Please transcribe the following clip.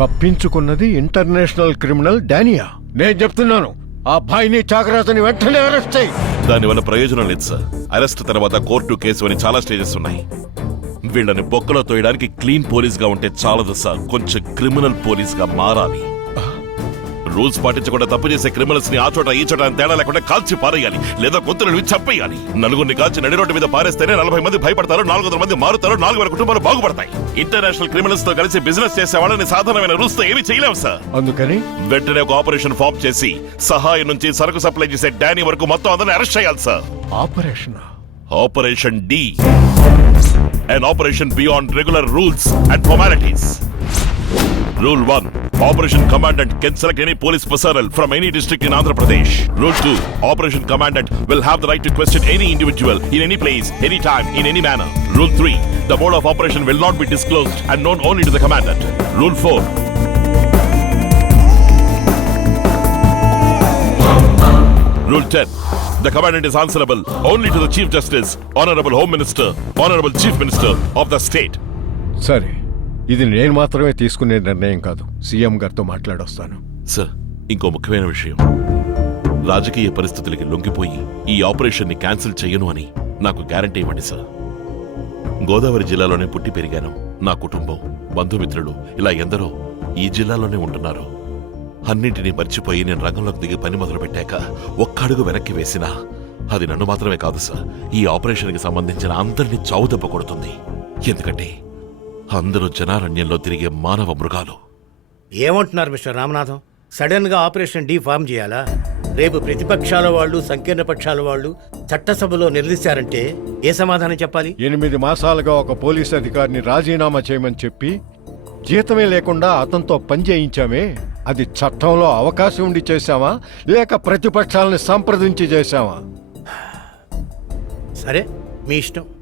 తప్పించుకున్నది international criminal డానియా. నేను చెప్తున్నాను, ఆ అబ్బాయిని చాకరాజుని వెంటనే అరెస్ట్ చేయి. దానివల్ల ప్రయోజనం లేదు సార్. అరెస్ట్ తర్వాత కోర్టు కేసు అని చాలా స్టేజెస్ ఉన్నాయి. వీళ్ళని బొక్కలో తోయడానికి క్లీన్ పోలీస్ గా ఉంటే చాలదు సార్, కొంచెం క్రిమినల్ పోలీస్ గా మారాలి. రూల్స్ పాటించకుండా తప్పు చేసే క్రిమినల్స్ ని ఆ చోట ఈ చోట తేడా లేకుండా కాల్చి పారేయాలి, లేదా గొంతులను చంపేయాలి. నలుగురిని కాల్చి నడి రోడ్డు మీద పారేస్తేనే 40 మంది భయపడతారు, 400 మంది మారుతారు, 4000 కుటుంబాలు బాగుపడతాయి. ఇంటర్నేషనల్ క్రిమినల్స్ తో కలిసి బిజినెస్ చేసే వాళ్ళని సాధారణమైన రూల్స్ తో ఏమీ చేయలేము సార్. అందుకని వెంటనే ఒక ఆపరేషన్ ఫామ్ చేసి సహాయం నుంచి సరుకు సప్లై చేసే డానీ వరకు మొత్తం అందరిని అరెస్ట్ చేయాలి sir. Operation D, an operation beyond regular rules and formalities. Rule 1. Operation Commandant can select any police personnel from any district in Andhra Pradesh. Rule 2. Operation Commandant will have the right to question any individual in any place, any time, in any manner. Rule 3. The mode of operation will not be disclosed and known only to the Commandant. Rule 4. Rule 10. The Commandant is answerable only to the Chief Justice, Honorable Home Minister, Honorable Chief Minister of the state. సరే, ఇది నేను మాత్రమే తీసుకునే నిర్ణయం కాదు. CM గారితో మాట్లాడొస్తాను. Sir, ఇంకో ముఖ్యమైన విషయం. రాజకీయ పరిస్థితులకి లొంగిపోయి ఈ ఆపరేషన్ ని క్యాన్సిల్ చేయను అని నాకు గ్యారంటీ ఇవ్వండి సార్. గోదావరి జిల్లాలోనే పుట్టి పెరిగాను. నా కుటుంబం, బంధుమిత్రులు ఇలా ఎందరో ఈ జిల్లాలోనే ఉంటున్నారు. అన్నింటినీ మర్చిపోయి నేను రంగంలోకి దిగి పని మొదలు పెట్టాక ఒక్క అడుగు వెనక్కి వేసినా అది నన్ను మాత్రమే కాదు సార్, ఈ ఆపరేషన్కి సంబంధించిన అందరినీ చావు దెబ్బ కొడుతుంది. ఎందుకంటే అందరూ జనారణ్యంలో తిరిగే మానవ మృగాలు. ఏమంటున్నారు మిస్టర్ రామనాథం? సడన్ గా ఆపరేషన్ డి ఫామ్ చేయాలా? రేపు ప్రతిపక్షాల వాళ్ళు, సంకీర్ణ పక్షాల వాళ్ళు చట్టసభలో నిలదీశారంటే ఏ సమాధానం చెప్పాలి? 8 మాసాలుగా ఒక పోలీస్ అధికారిని రాజీనామా చేయమని చెప్పి జీతమే లేకుండా అతనితో పని చేయించామే, అది చట్టంలో అవకాశం ఉండి చేశామా లేక ప్రతిపక్షాలను సంప్రదించి చేశామా? సరే, మీ ఇష్టం.